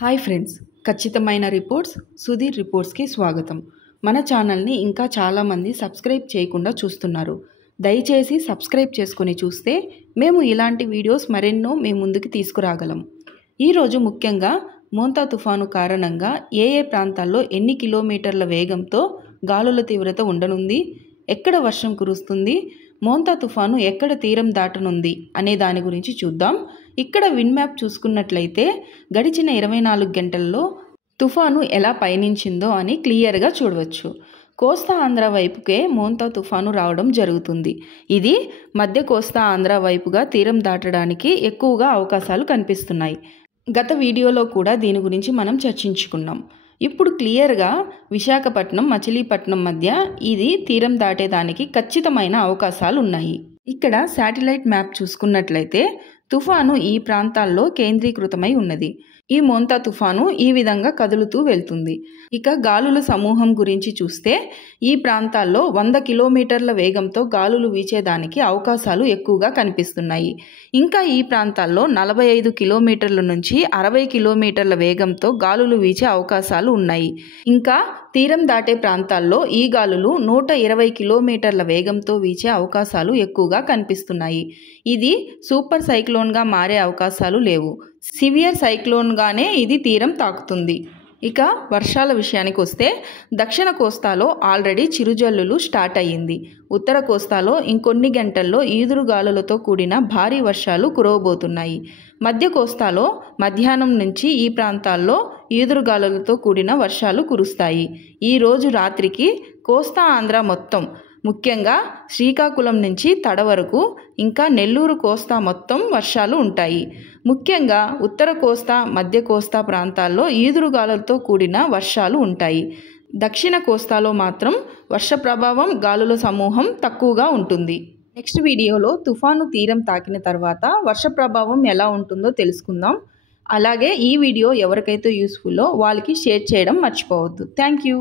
Hi friends, ఖచ్చితమైన reports Sudheer రిపోర్ట్స్కి స్వాగతం. మన ఛానల్ని ఇంకా చాలామంది సబ్స్క్రైబ్ చేయకుండా చూస్తున్నారు. దయచేసి సబ్స్క్రైబ్ చేసుకొని చూస్తే మేము ఇలాంటి వీడియోస్ మరెన్నో మీ ముందుకు తీసుకురాగలం. ఈరోజు ముఖ్యంగా మోంతా తుఫాను కారణంగా ఏ ప్రాంతాల్లో ఎన్ని కిలోమీటర్ల వేగంతో గాలుల తీవ్రత ఉండనుంది, ఎక్కడ వర్షం కురుస్తుంది, మోంతా తుఫాను ఎక్కడ తీరం దాటనుంది అనే దాని గురించి చూద్దాం. ఇక్కడ విండ్ మ్యాప్ చూసుకున్నట్లయితే గడిచిన 24 గంటల్లో తుఫాను ఎలా పయనించిందో అని క్లియర్గా చూడవచ్చు. కోస్తా ఆంధ్ర వైపుకే మోంతా తుఫాను రావడం జరుగుతుంది. ఇది మధ్య కోస్తా ఆంధ్ర వైపుగా తీరం దాటడానికి ఎక్కువగా అవకాశాలు కనిపిస్తున్నాయి. గత వీడియోలో కూడా దీని గురించి మనం చర్చించుకున్నాం. ఇప్పుడు క్లియర్గా విశాఖపట్నం మచిలీపట్నం మధ్య ఇది తీరం దాటేదానికి ఖచ్చితమైన అవకాశాలు ఉన్నాయి. ఇక్కడ శాటిలైట్ మ్యాప్ చూసుకున్నట్లయితే తుఫాను ఈ ప్రాంతాల్లో కేంద్రీకృతమై ఉన్నది. ఈ మోంతా తుఫాను ఈ విధంగా కదులుతూ వెళ్తుంది. ఇక గాలుల సమూహం గురించి చూస్తే ఈ ప్రాంతాల్లో 100 కిలోమీటర్ల వేగంతో గాలులు వీచేదానికి అవకాశాలు ఎక్కువగా కనిపిస్తున్నాయి. ఇంకా ఈ ప్రాంతాల్లో 45 కిలోమీటర్ల నుంచి 60 కిలోమీటర్ల వేగంతో గాలులు వీచే అవకాశాలు ఉన్నాయి. ఇంకా తీరం దాటే ప్రాంతాల్లో ఈ గాలులు 120 కిలోమీటర్ల వేగంతో వీచే అవకాశాలు ఎక్కువగా కనిపిస్తున్నాయి. ఇది సూపర్ సైక్లోన్గా మారే అవకాశాలు లేవు. సివియర్ సైక్లోన్గానే ఇది తీరం తాకుతుంది. ఇక వర్షాల విషయానికి వస్తే దక్షిణ కోస్తాలో ఆల్రెడీ చిరుజల్లులు స్టార్ట్ అయ్యింది. ఉత్తర కోస్తాలో ఇంకొన్ని గంటల్లో ఈదురుగాలులతో కూడిన భారీ వర్షాలు కురవబోతున్నాయి. మధ్య కోస్తాలో మధ్యాహ్నం నుంచి ఈ ప్రాంతాల్లో ఈదురుగాలులతో కూడిన వర్షాలు కురుస్తాయి. ఈరోజు రాత్రికి కోస్తా ఆంధ్ర మొత్తం, ముఖ్యంగా శ్రీకాకుళం నుంచి తడ వరకు, ఇంకా నెల్లూరు కోస్తా మొత్తం వర్షాలు ఉంటాయి. ముఖ్యంగా ఉత్తర కోస్తా మధ్య కోస్తా ప్రాంతాల్లో ఈదురుగాలులతో కూడిన వర్షాలు ఉంటాయి. దక్షిణ కోస్తాలో మాత్రం వర్ష ప్రభావం గాలుల సమూహం తక్కువగా ఉంటుంది. నెక్స్ట్ వీడియోలో తుఫాను తీరం తాకిన తర్వాత వర్ష ప్రభావం ఎలా ఉంటుందో తెలుసుకుందాం. అలాగే ఈ వీడియో ఎవరికైతే యూస్ఫుల్లో వాళ్ళకి షేర్ చేయడం మర్చిపోవద్దు. Thank you.